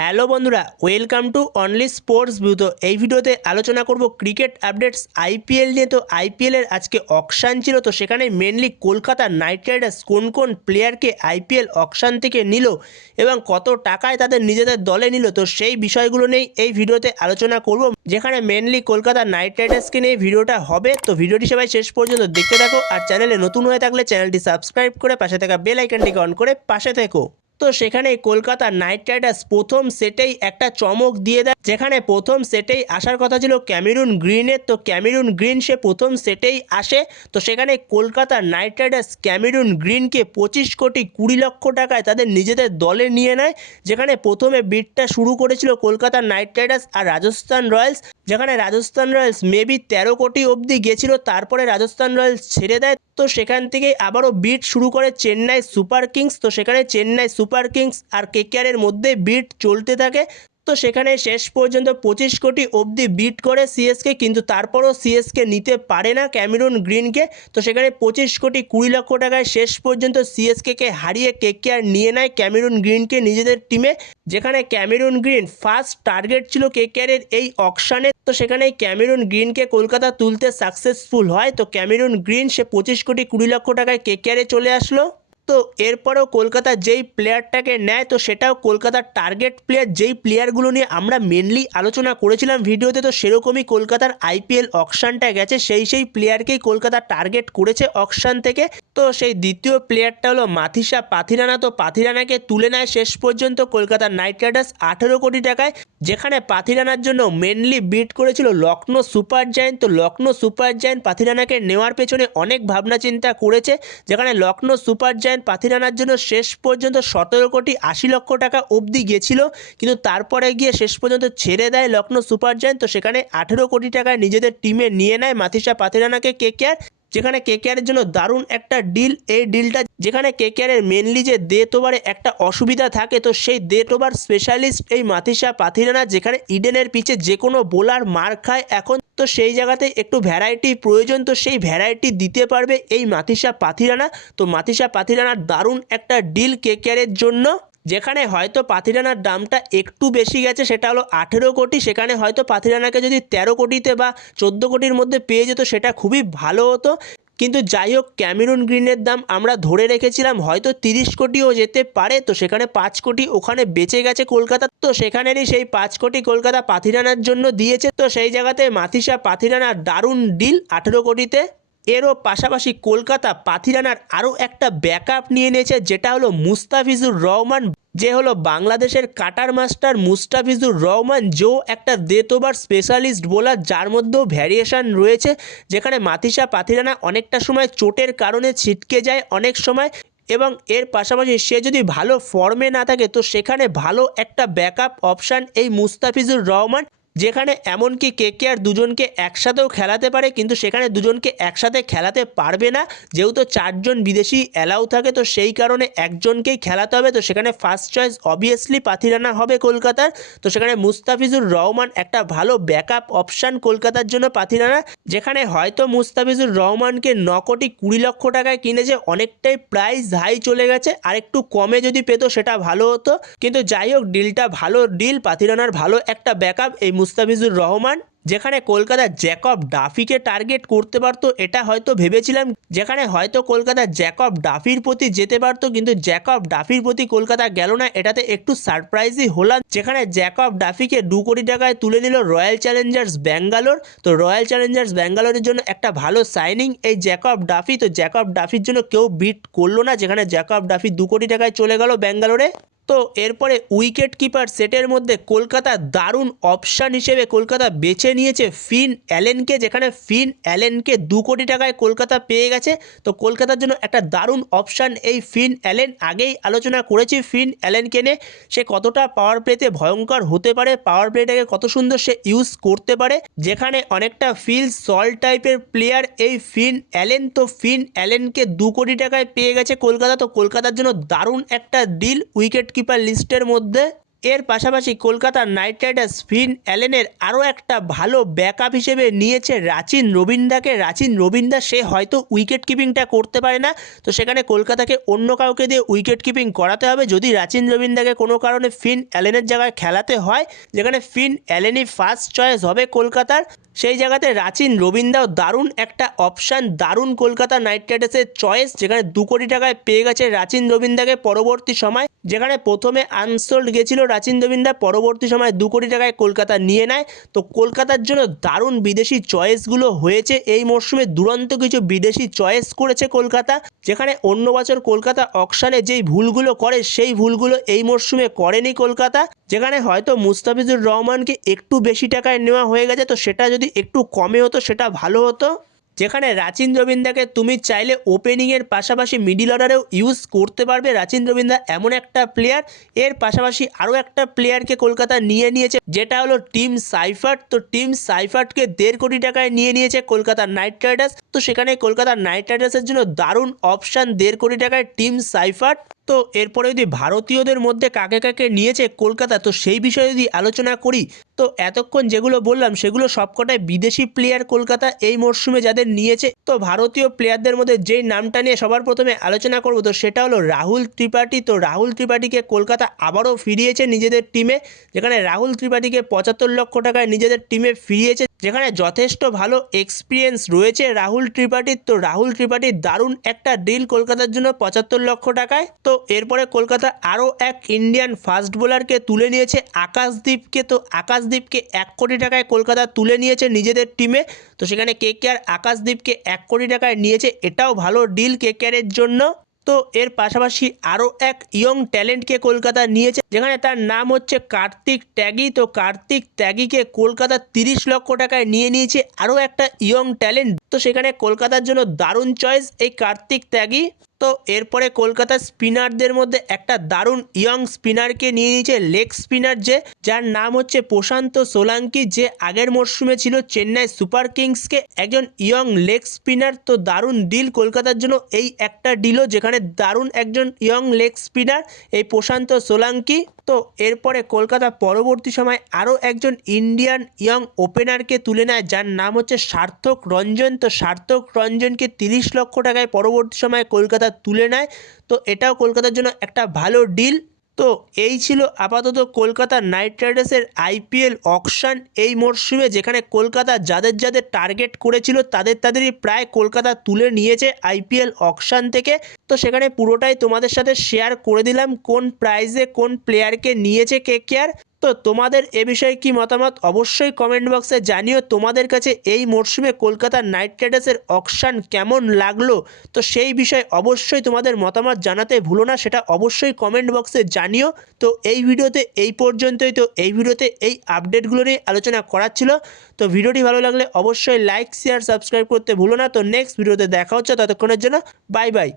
Hello বন্ধুরা, welcome to only sports view. তো এই ভিডিওতে আলোচনা করব ক্রিকেট আপডেটস আইপিএল নিয়ে। তো আইপিএলের আজকে অকশান ছিল, তো সেখানে মেনলি কলকাতা নাইট রাইডার্স কোন কোন প্লেয়ারকে আইপিএল অকশান থেকে নিল এবং কত টাকায় তাদের নিজেদের দলে নিল, তো সেই বিষয়গুলো নিয়েই এই ভিডিওতে আলোচনা করব, যেখানে মেনলি কলকাতা নাইট রাইডার্সকে নিয়ে ভিডিওটা হবে। তো ভিডিওটি সবাই শেষ পর্যন্ত দেখতে থাকো, আর চ্যানেলে নতুন হয়ে থাকলে চ্যানেলটি সাবস্ক্রাইব করে পাশে থাকা বেল আইকনটিকে অন করে পাশে থেকো। তো সেখানে কলকাতা নাইট রাইডার্স প্রথম সেটেই একটা চমক দিয়ে দেয়, যেখানে প্রথম সেটেই আসার কথা ছিল ক্যামেরুন গ্রিনের। তো ক্যামেরুন গ্রিন সে প্রথম সেটেই আসে। তো সেখানে কলকাতা নাইট রাইডার্স ক্যামেরুন গ্রিনকে 25 কোটি 20 লক্ষ টাকায় তাদের নিজেদের দলে নিয়ে নেয়, যেখানে প্রথমে বিডটা শুরু করেছিল কলকাতা নাইট রাইডার্স আর রাজস্থান রয়্যালস, যেখানে রাজস্থান রয়্যালস মেবি 13 কোটি অবধি গেছিল, তারপরে রাজস্থান রয়্যালস ছেড়ে দেয়। তো সেখান থেকেই আবারও বিড শুরু করে চেন্নাই সুপার কিংস। তো সেখানে চেন্নাই সুপার কিংস আর কেকেআরের মধ্যে বিড চলতে থাকে। তো সেখানে শেষ পর্যন্ত 25 কোটি অবধি বিড করে সিএসকে, কিন্তু তারপরও সিএসকে নিতে পারে না ক্যামেরুন গ্রিনকে। তো সেখানে 25 কোটি 20 লক্ষ টাকায় শেষ পর্যন্ত সিএসকে হারিয়ে কেকেআর নিয়ে নেয় ক্যামেরুন গ্রিনকে নিজেদের টিমে, যেখানে ক্যামেরুন গ্রিন ফার্স্ট টার্গেট ছিল কেকেআরের এই অকশানে। তো সেখানে ক্যামেরুন গ্রিনকে কলকাতা তুলতে সাকসেসফুল হয়। তো ক্যামেরুন গ্রিন সে 25 কোটি 20 লক্ষ টাকায় কেকেআরে চলে আসলো। তো এরপরেও কলকাতা যেই প্লেয়ারটাকে নেয়, তো সেটাও কলকাতার টার্গেট প্লেয়ার, যেই প্লেয়ারগুলো নিয়ে আমরা মেনলি আলোচনা করেছিলাম ভিডিওতে। তো সেরকমই কলকাতার আইপিএল অকশানটা গেছে, সেই প্লেয়ারকেই কলকাতা টার্গেট করেছে অকশান থেকে। তো সেই দ্বিতীয় প্লেয়ারটা হলো মাথিসা পাথিরানা। তো পাথিরানাকে তুলে নেয় শেষ পর্যন্ত কলকাতা নাইট রাইডার্স 18 কোটি টাকায়, যেখানে পাথিরানার জন্য মেনলি বিড করেছিল লখনৌ সুপার জায়ান্ট। তো লখনৌ সুপার জায়ান্ট পাথিরানাকে নেওয়ার পেছনে অনেক ভাবনা চিন্তা করেছে, যেখানে লখনৌ সুপার জায়ান্ট পাথিরানার জন্য শেষ পর্যন্ত 17 কোটি 80 লক্ষ টাকা অবধি গেছিল, কিন্তু তারপরে গিয়ে শেষ পর্যন্ত ছেড়ে দেয় লখনৌ সুপার জায়ান্ট। তো সেখানে 18 কোটি টাকায় নিজেদের টিমে নিয়ে নেয় মাথিসা পাথিরানাকে কেকেআর, যেখানে কেকেআরের জন্য দারুণ একটা ডিল। এই ডিলটা যেখানে কেকেআরের মেনলি যে ডেথ ওভারে একটা অসুবিধা থাকে, তো সেই ডেথ ওভার স্পেশালিস্ট এই মাথিসা পাথিরানা, যেখানে ইডেনের পিচে যে কোনো বোলার মার খায় এখন। তো সেই জায়গাতে একটু ভ্যারাইটি প্রয়োজন, তো সেই ভ্যারাইটি দিতে পারবে এই মাথিসা পাথিরানা। তো মাথিসা পাথিরানার দারুণ একটা ডিল কেকেআরের জন্য, যেখানে হয়তো পাথিরানার দামটা একটু বেশি গেছে, সেটা হলো 18 কোটি। সেখানে হয়তো পাথিরানাকে যদি 13 কোটিতে বা 14 কোটির মধ্যে পেয়ে যেত সেটা খুবই ভালো হতো। কিন্তু যাই হোক, ক্যামেরুন গ্রিনের দাম আমরা ধরে রেখেছিলাম হয়তো 30 কোটিও যেতে পারে। তো সেখানে 5 কোটি ওখানে বেঁচে গেছে কলকাতা। তো সেখানেরই সেই 5 কোটি কলকাতা পাথিরানার জন্য দিয়েছে। তো সেই জায়গাতে মাথিসা পাথিরানার দারুণ ডিল 18 কোটিতে। এরও পাশাপাশি কলকাতা পাথিরানার আরও একটা ব্যাকআপ নিয়ে নিয়েছে, যেটা হলো মুস্তাফিজুর রহমান, যে হলো বাংলাদেশের কাটার মাস্টার মুস্তাফিজুর রহমান, যে একটা ডেথ ওভার স্পেশালিস্ট বোলার, যার মধ্যেও ভ্যারিয়েশন রয়েছে। যেখানে মাথিসা পাথিরানা অনেকটা সময় চোটের কারণে ছিটকে যায় অনেক সময়, এবং এর পাশাপাশি সে যদি ভালো ফর্মে না থাকে, তো সেখানে ভালো একটা ব্যাকআপ অপশান এই মুস্তাফিজুর রহমান, যেখানে এমনকি কেকেআর দুজনকে একসাথেও খেলাতে পারে, কিন্তু সেখানে দুজনকে একসাথে খেলাতে পারবে না, যেহেতু 4 জন বিদেশি অ্যালাউ থাকে। তো সেই কারণে একজনকেই খেলাতে হবে। তো সেখানে ফার্স্ট চয়েস অবভিয়াসলি পাথিরানা হবে কলকাতার। তো সেখানে মুস্তাফিজুর রহমান একটা ভালো ব্যাকআপ অপশান কলকাতার জন্য পাথিরানা, যেখানে হয়তো মুস্তাফিজুর রহমানকে 9 কোটি 20 লক্ষ টাকায় কিনেছে, অনেকটাই প্রাইস হাই চলে গেছে, আর একটু কমে যদি পেত সেটা ভালো হতো। কিন্তু যাই হোক, ডিলটা ভালো ডিল, পাথিরানার ভালো একটা ব্যাকআপ এই মুস্তাফিজুর রহমান। যেখানে কলকাতা জ্যাকব ডাফিকে টার্গেট করতে পারতো, এটা হয়তো ভেবেছিলাম, যেখানে হয়তো কলকাতা জ্যাকব ডাফির প্রতি যেতে পারতো, কিন্তু জ্যাকব ডাফির প্রতি কলকাতা গেল না। এটাতে একটু সারপ্রাইজই হলাম, যেখানে জ্যাকব ডাফিকে 2 কোটি টাকায় তুলে নিল রয়্যাল চ্যালেঞ্জার্স ব্যাঙ্গালোর। তো রয়্যাল চ্যালেঞ্জার্স ব্যাঙ্গালোরের জন্য একটা ভালো সাইনিং এই জ্যাকব ডাফি। তো জ্যাকব ডাফির জন্য কেউ বিট করলো না, যেখানে জ্যাকব ডাফি 2 কোটি টাকায় চলে গেল ব্যাঙ্গালোরে। তো এরপরে উইকেট কিপার সেটের মধ্যে কলকাতা দারুণ অপশান হিসেবে কলকাতা বেছে নিয়েছে ফিন অ্যালেনকে, যেখানে ফিন অ্যালেনকে 2 কোটি টাকায় কলকাতা পেয়ে গেছে। তো কলকাতার জন্য একটা দারুণ অপশান এই ফিন অ্যালেন। আগেই আলোচনা করেছি ফিন অ্যালেনকে নিয়ে, সে কতটা পাওয়ার প্লেতে ভয়ঙ্কর হতে পারে, পাওয়ার প্লেটাকে কত সুন্দর সে ইউজ করতে পারে, যেখানে অনেকটা ফিল সল্ট টাইপের প্লেয়ার এই ফিন অ্যালেন। তো ফিন অ্যালেনকে 2 কোটি টাকায় পেয়ে গেছে কলকাতা। তো কলকাতার জন্য দারুণ একটা ডিল উইকেট কিপার লিস্টের মধ্যে। এর পাশাপাশি কলকাতা নাইট রাইডার্স ফিন অ্যালেনের আরও একটা ভালো ব্যাকআপ হিসেবে নিয়েছে রাচিন রবীন্দ্রকে। রাচিন রবীন্দ্র সে হয়তো উইকেট কিপিংটা করতে পারে না, তো সেখানে কলকাতাকে অন্য কাউকে দিয়ে উইকেট কিপিং করাতে হবে। যদি রাচিন রবীন্দ্রকে কোনো কারণে ফিন অ্যালেনের জায়গায় খেলাতে হয়, যেখানে ফিন অ্যালেনই ফার্স্ট চয়েস হবে কলকাতার, সেই জায়গাতে রাচিন রবীন্দ্রও দারুণ একটা অপশান, দারুণ কলকাতা নাইট রাইডার্সের চয়েস, যেখানে 2 কোটি টাকায় পেয়ে গেছে রাচিন রবীন্দ্রকে পরবর্তী সময়। যেখানে প্রথমে আনসোল্ড গেছিল রাচিন রবীন্দ্র, পরবর্তী সময় 2 কোটি টাকায় কলকাতা নিয়ে নেয়। তো কলকাতার জন্য দারুণ বিদেশি চয়েসগুলো হয়েছে এই মরশুমে, দুরন্ত কিছু বিদেশি চয়েস করেছে কলকাতা, যেখানে অন্য বছর কলকাতা অকশানে যেই ভুলগুলো করে সেই ভুলগুলো এই মরশুমে করেনি কলকাতা। যেখানে হয়তো মুস্তাফিজুর রহমানকে একটু বেশি টাকায় নেওয়া হয়ে গেছে, তো সেটা যদি একটু কমে হতো সেটা ভালো হতো। যেখানে রাচিন রবীন্দ্রকে তুমি চাইলে ওপেনিংয়ের পাশাপাশি মিডিল অর্ডারেও ইউজ করতে পারবে। রাচিন রবীন্দ্র এমন একটা প্লেয়ার। এর পাশাপাশি আরও একটা প্লেয়ারকে কলকাতা নিয়ে নিয়েছে, যেটা হলো টিম সাইফার্ট। তো টিম সাইফার্টকে 1.5 কোটি টাকায় নিয়ে নিয়েছে কলকাতা নাইট রাইডার্স। তো সেখানে কলকাতা নাইট রাইডার্সের জন্য দারুণ অপশান, 1.5 কোটি টাকায় টিম সাইফার্ট। তো এরপরে যদি ভারতীয়দের মধ্যে কাকে কাকে নিয়েছে কলকাতা, তো সেই বিষয়ে যদি আলোচনা করি, তো এতক্ষণ যেগুলো বললাম সেগুলো সবকটাই বিদেশি প্লেয়ার কলকাতা এই মরশুমে যাদের নিয়েছে। তো ভারতীয় প্লেয়ারদের মধ্যে যেই নামটা নিয়ে সবার প্রথমে আলোচনা করব, তো সেটা হলো রাহুল ত্রিপাঠী। তো রাহুল ত্রিপাঠীকে কলকাতা আবারও ফিরিয়েছে নিজেদের টিমে, যেখানে রাহুল ত্রিপাঠীকে 75 লক্ষ টাকায় নিজেদের টিমে ফিরিয়েছে, যেখানে যথেষ্ট ভালো এক্সপিরিয়েন্স রয়েছে রাহুল ত্রিপাঠীর। তো রাহুল ত্রিপাঠীর দারুণ একটা ডিল কলকাতার জন্য 75 লক্ষ টাকায়। তো এরপরে কলকাতা আরও এক ইন্ডিয়ান ফাস্ট বোলারকে তুলে নিয়েছে আকাশদীপকে। তো আকাশদীপকে 1 কোটি টাকায় কলকাতা তুলে নিয়েছে নিজেদের টিমে। তো সেখানে কেকেআর আকাশদীপকে 1 কোটি টাকায় নিয়েছে, এটাও ভালো ডিল কেকেআরের জন্য। তো এর পাশাপাশি আরও এক ইয়ং ট্যালেন্টকে কলকাতা নিয়েছে, যেখানে তার নাম হচ্ছে কার্তিক ত্যাগী। তো কার্তিক ত্যাগীকে কলকাতা 30 লক্ষ টাকায় নিয়ে নিয়েছে, আরও একটা ইয়ং ট্যালেন্ট। তো সেখানে কলকাতার জন্য দারুণ চয়েস এই কার্তিক ত্যাগী। তো এরপরে কলকাতার স্পিনারদের মধ্যে একটা দারুণ ইয়ং স্পিনারকে নিয়ে নিয়েছে, লেগ স্পিনার যার নাম হচ্ছে প্রশান্ত সোলাঙ্কি, যে আগের মরশুমে ছিল চেন্নাই সুপার কিংসকে একজন ইয়ং লেগ স্পিনার। তো দারুণ ডিল কলকাতার জন্য এই একটা ডিলও, যেখানে দারুণ একজন ইয়ং লেগ স্পিনার এই প্রশান্ত সোলাঙ্কি। তো এরপরে কলকাতা পরবর্তী সময় আরও একজন ইন্ডিয়ান ইয়ং ওপেনারকে তুলে নেয়, যার নাম হচ্ছে সার্থক রঞ্জন। তো সার্থক রঞ্জনকে 30 লক্ষ টাকায় পরবর্তী সময়ে কলকাতা তুলে নেয়। তো এটাও কলকাতার জন্য একটা ভালো ডিল। তো এই ছিল আপাতত কলকাতা নাইট রাইডার্সের আইপিএল অকশন এই মরশুমে, যেখানে কলকাতা যাদের যাদের টার্গেট করেছিল তাদেরই প্রায় কলকাতা তুলে নিয়েছে আইপিএল অকশন থেকে। তো সেখানে পুরোটাই তোমাদের সাথে শেয়ার করে দিলাম, কোন প্রাইজে কোন প্লেয়ারকে নিয়েছে কেকেআর। তো তোমাদের এ বিষয়ে কি মতামত অবশ্যই কমেন্ট বক্সে জানিও। তোমাদের কাছে এই মরশুমে কলকাতা নাইট রাইডার্সের অকশন কেমন লাগলো, তো সেই বিষয়ে অবশ্যই তোমাদের মতামত জানাতে ভুলো না, সেটা অবশ্যই কমেন্ট বক্সে জানিও। তো এই ভিডিওতে এই পর্যন্তই। তো এই ভিডিওতে এই আপডেটগুলো নিয়ে আলোচনা করার ছিল। তো ভিডিওটি ভালো লাগলে অবশ্যই লাইক শেয়ার সাবস্ক্রাইব করতে ভুলো না। তো নেক্সট ভিডিওতে দেখা হচ্ছে, ততক্ষণের জন্য বাই বাই।